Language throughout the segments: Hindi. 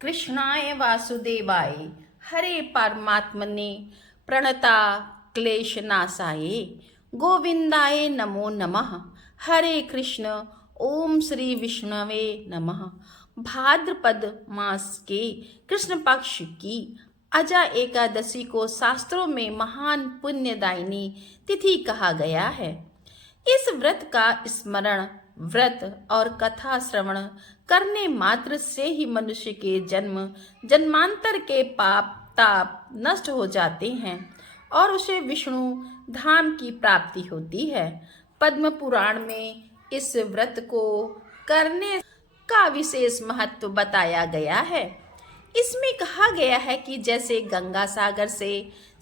कृष्णाय वासुदेवाय हरे परमात्मने प्रणता क्लेशनाशाय गोविंदाय नमो नमः। हरे कृष्ण। ओम श्री विष्णवे नमः। भाद्रपद मास के कृष्ण पक्ष की अजा एकादशी को शास्त्रों में महान पुण्यदायिनी तिथि कहा गया है। इस व्रत का स्मरण, व्रत और कथा श्रवण करने मात्र से ही मनुष्य के जन्म जन्मांतर के पाप ताप नष्ट हो जाते हैं और उसे विष्णु धाम की प्राप्ति होती है। पद्म पुराण में इस व्रत को करने का विशेष महत्व बताया गया है। इसमें कहा गया है कि जैसे गंगा सागर से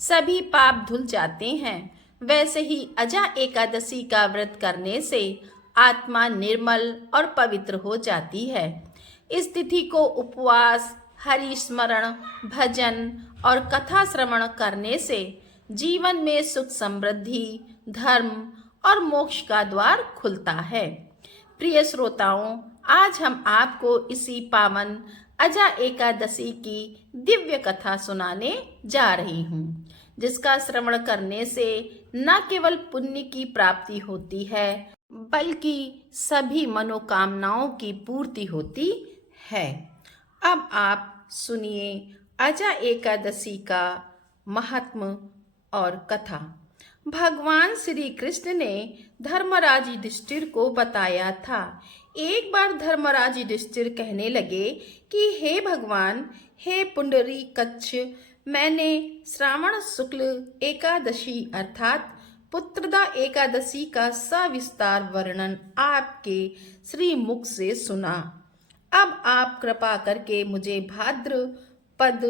सभी पाप धुल जाते हैं, वैसे ही अजा एकादशी का व्रत करने से आत्मा निर्मल और पवित्र हो जाती है। इस तिथि को उपवास, हरि स्मरण, भजन और कथा श्रवण करने से जीवन में सुख समृद्धि, धर्म और मोक्ष का द्वार खुलता है। प्रिय श्रोताओं, आज हम आपको इसी पावन अजा एकादशी की दिव्य कथा सुनाने जा रही हूँ, जिसका श्रवण करने से न केवल पुण्य की प्राप्ति होती है, बल्कि सभी मनोकामनाओं की पूर्ति होती है। अब आप सुनिए अजा एकादशी का महात्म और कथा। भगवान श्री कृष्ण ने धर्मराज युधिष्ठिर को बताया था। एक बार धर्मराज युधिष्ठिर कहने लगे कि हे भगवान, हे पुंडरीकच्छ, मैंने श्रावण शुक्ल एकादशी अर्थात पुत्रदा एकादशी का सविस्तार वर्णन आपके श्री मुख से सुना। अब आप कृपा करके मुझे भाद्रपद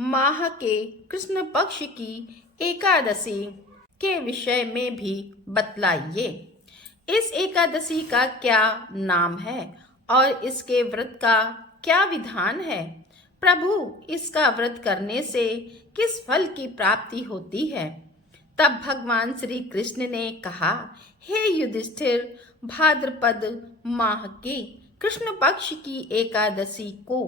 माह के कृष्ण पक्ष की एकादशी के विषय में भी बतलाइए। इस एकादशी का क्या नाम है और इसके व्रत का क्या विधान है? प्रभु, इसका व्रत करने से किस फल की प्राप्ति होती है? तब भगवान श्री कृष्ण ने कहा, हे युधिष्ठिर, भाद्रपद माह की कृष्ण पक्ष की एकादशी को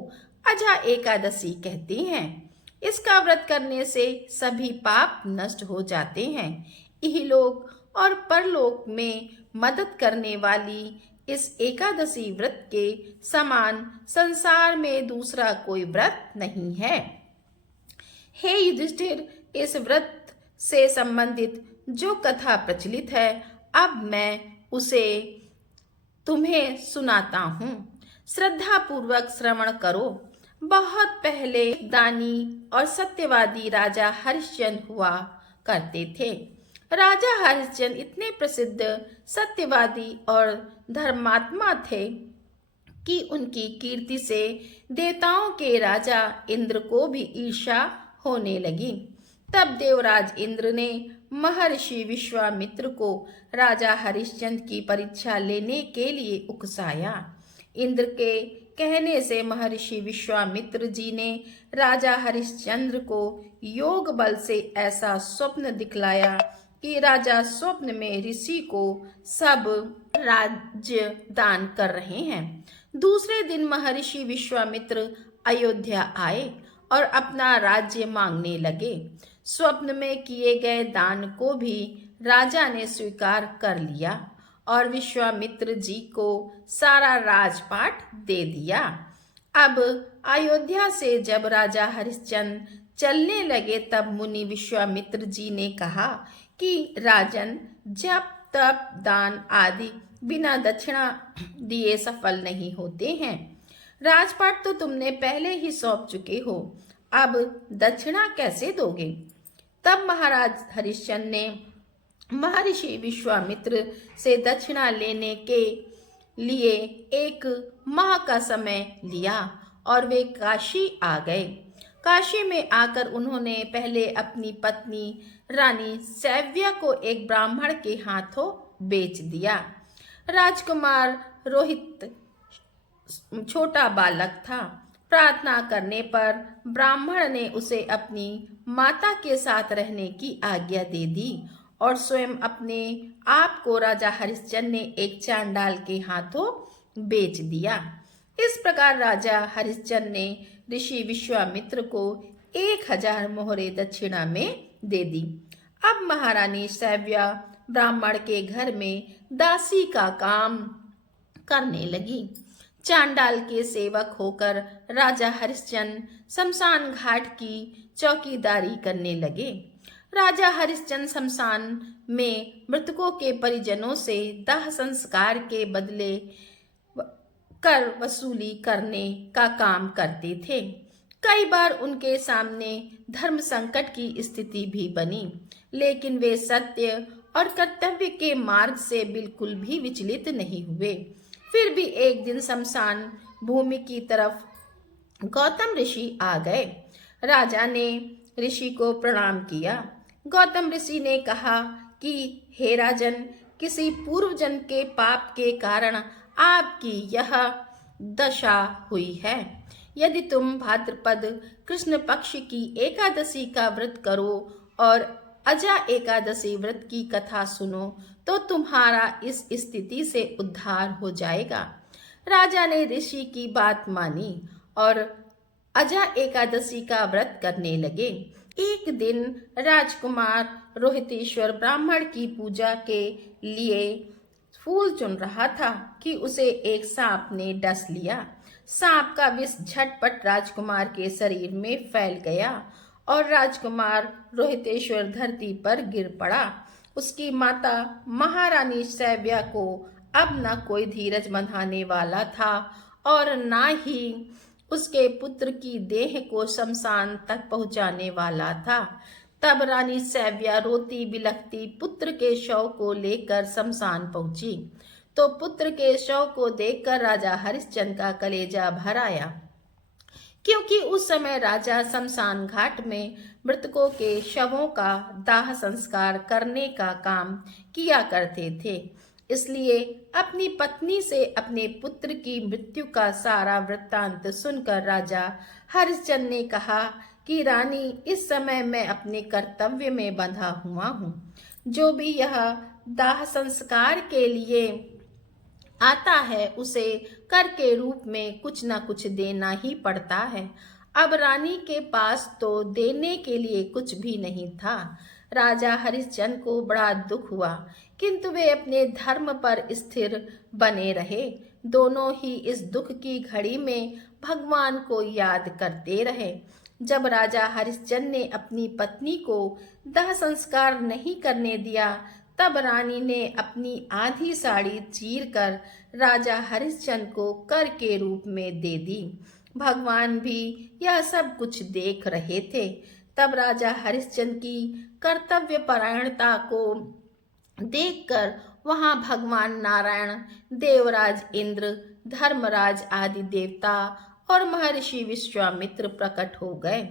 अजा एकादशी कहते हैं। इसका व्रत करने से सभी पाप नष्ट हो जाते हैं। इहलोक और परलोक में मदद करने वाली इस एकादशी व्रत के समान संसार में दूसरा कोई व्रत नहीं है। हे युधिष्ठिर, इस व्रत से संबंधित जो कथा प्रचलित है, अब मैं उसे तुम्हें सुनाता हूँ। श्रद्धा पूर्वक श्रवण करो। बहुत पहले दानी और सत्यवादी राजा हरिश्चंद्र हुआ करते थे। राजा हरिश्चंद्र इतने प्रसिद्ध सत्यवादी और धर्मात्मा थे कि उनकी कीर्ति से देवताओं के राजा इंद्र को भी ईर्ष्या होने लगी। तब देवराज इंद्र ने महर्षि विश्वामित्र को राजा हरिश्चंद्र की परीक्षा लेने के लिए उकसाया। इंद्र के कहने से महर्षि विश्वामित्र जी ने राजा हरिश्चंद्र को योग बल से ऐसा स्वप्न दिखलाया कि राजा स्वप्न में ऋषि को सब राज्य दान कर रहे हैं। दूसरे दिन महर्षि विश्वामित्र अयोध्या आए और अपना राज्य मांगने लगे। स्वप्न में किए गए दान को भी राजा ने स्वीकार कर लिया और विश्वामित्र जी को सारा राजपाट दे दिया। अब अयोध्या से जब राजा हरिश्चंद्र चलने लगे, तब मुनि विश्वामित्र जी ने कहा कि राजन, जप तप दान आदि बिना दक्षिणा दिए सफल नहीं होते हैं। राजपाट तो तुमने पहले ही सौंप चुके हो, अब दक्षिणा कैसे दोगे? तब महाराज हरिश्चंद्र ने महर्षि विश्वामित्र से दक्षिणा लेने के लिए 1 माह का समय लिया और वे काशी आ गए। काशी में आकर उन्होंने पहले अपनी पत्नी रानी सैव्या को एक ब्राह्मण के हाथों बेच दिया। राजकुमार रोहित छोटा बालक था। प्रार्थना करने पर ब्राह्मण ने उसे अपनी माता के साथ रहने की आज्ञा दे दी और स्वयं अपने आप को राजा हरिश्चंद्र ने एक चांडाल के हाथों बेच दिया। इस प्रकार राजा हरिश्चंद्र ने ऋषि विश्वामित्र को 1000 मोहरे दक्षिणा में दे दी। अब महारानी सैव्या ब्राह्मण के घर में दासी का काम करने लगी। चांडाल के सेवक होकर राजा हरिश्चंद्र शमशान घाट की चौकीदारी करने लगे। राजा हरिश्चंद्र शमशान में मृतकों के परिजनों से दाह संस्कार के बदले कर वसूली करने का काम करते थे। कई बार उनके सामने धर्म संकट की स्थिति भी बनी, लेकिन वे सत्य और कर्तव्य के मार्ग से बिल्कुल भी विचलित नहीं हुए। फिर भी एक दिन शमशान भूमि की तरफ गौतम ऋषि आ गए। राजा ने ऋषि को प्रणाम किया। गौतम ऋषि ने कहा कि हे राजन, किसी पूर्व जन्म के पाप के कारण आपकी यह दशा हुई है। यदि तुम भाद्रपद कृष्ण पक्ष की एकादशी का व्रत करो और अजा एकादशी व्रत की कथा सुनो तो तुम्हारा इस स्थिति से उद्धार हो जाएगा। राजा ने ऋषि की बात मानी और अजा एकादशी का व्रत करने लगे। एक दिन राजकुमार रोहितेश्वर ब्राह्मण की पूजा के लिए फूल चुन रहा था कि उसे एक सांप ने डस लिया। सांप का विष झटपट राजकुमार के शरीर में फैल गया और राजकुमार रोहितेश्वर धरती पर गिर पड़ा। उसकी माता महारानी सैव्या को अब न कोई धीरज बंधाने वाला था और न ही उसके पुत्र की देह को शमशान तक पहुंचाने वाला था। तब रानी सैव्या रोती बिलखती पुत्र के शव को लेकर शमशान पहुंची तो पुत्र के शव को देखकर राजा हरिश्चंद्र का कलेजा भर आया, क्योंकि उस समय राजा शमशान घाट में मृतकों के शवों का दाह संस्कार करने का काम किया करते थे। इसलिए अपनी पत्नी से अपने पुत्र की मृत्यु का सारा वृत्तांत सुनकर राजा हरिश्चंद्र ने कहा कि रानी, इस समय मैं अपने कर्तव्य में बंधा हुआ हूँ। जो भी यह दाह संस्कार के लिए आता है उसे कर के रूप में कुछ न कुछ देना ही पड़ता है। अब रानी के पास तो देने के लिए कुछ भी नहीं था। राजा हरिश्चंद्र को बड़ा दुख हुआ, किंतु वे अपने धर्म पर स्थिर बने रहे। दोनों ही इस दुख की घड़ी में भगवान को याद करते रहे। जब राजा हरिश्चंद्र ने अपनी पत्नी को दाह संस्कार नहीं करने दिया, तब रानी ने अपनी आधी साड़ी चीरकर राजा हरिश्चंद्र को कर के रूप में दे दी। भगवान भी यह सब कुछ देख रहे थे। तब राजा हरिश्चंद्र की कर्तव्य परायणता को देखकर वहां भगवान नारायण, देवराज इंद्र, धर्मराज आदि देवता और महर्षि विश्वामित्र प्रकट हो गए।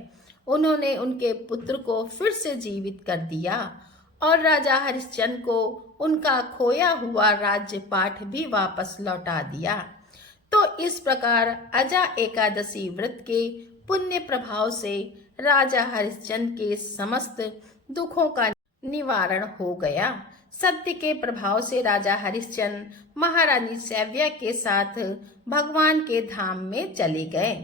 उन्होंने उनके पुत्र को फिर से जीवित कर दिया और राजा हरिश्चंद्र को उनका खोया हुआ राज्य पाठ भी वापस लौटा दिया। तो इस प्रकार अजा एकादशी व्रत के पुण्य प्रभाव से राजा हरिश्चंद्र के समस्त दुखों का निवारण हो गया। सत्य के प्रभाव से राजा हरिश्चंद्र महारानी सैव्या के साथ भगवान के धाम में चले गए।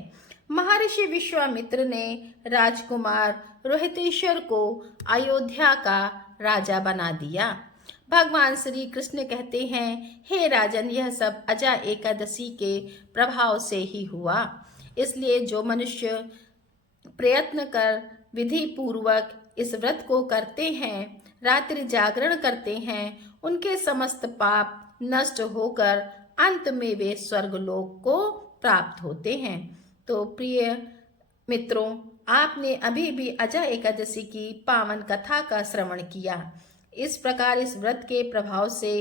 महर्षि विश्वामित्र ने राजकुमार रोहितेश्वर को अयोध्या का राजा बना दिया। भगवान श्री कृष्ण कहते हैं, हे राजन, यह सब अजा एकादशी के प्रभाव से ही हुआ। इसलिए जो मनुष्य प्रयत्न कर विधि पूर्वक इस व्रत को करते हैं, रात्रि जागरण करते हैं, उनके समस्त पाप नष्ट होकर अंत में वे स्वर्गलोक को प्राप्त होते हैं। तो प्रिय मित्रों, आपने अभी भी अजा एकादशी की पावन कथा का श्रवण किया। इस प्रकार इस व्रत के प्रभाव से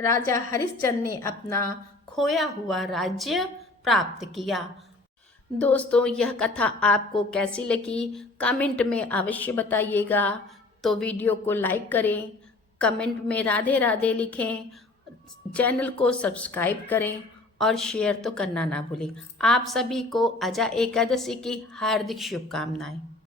राजा हरिश्चंद्र ने अपना खोया हुआ राज्य प्राप्त किया। दोस्तों, यह कथा आपको कैसी लगी कमेंट में अवश्य बताइएगा। तो वीडियो को लाइक करें, कमेंट में राधे राधे लिखें, चैनल को सब्सक्राइब करें और शेयर तो करना ना भूलें। आप सभी को अजा एकादशी की हार्दिक शुभकामनाएं।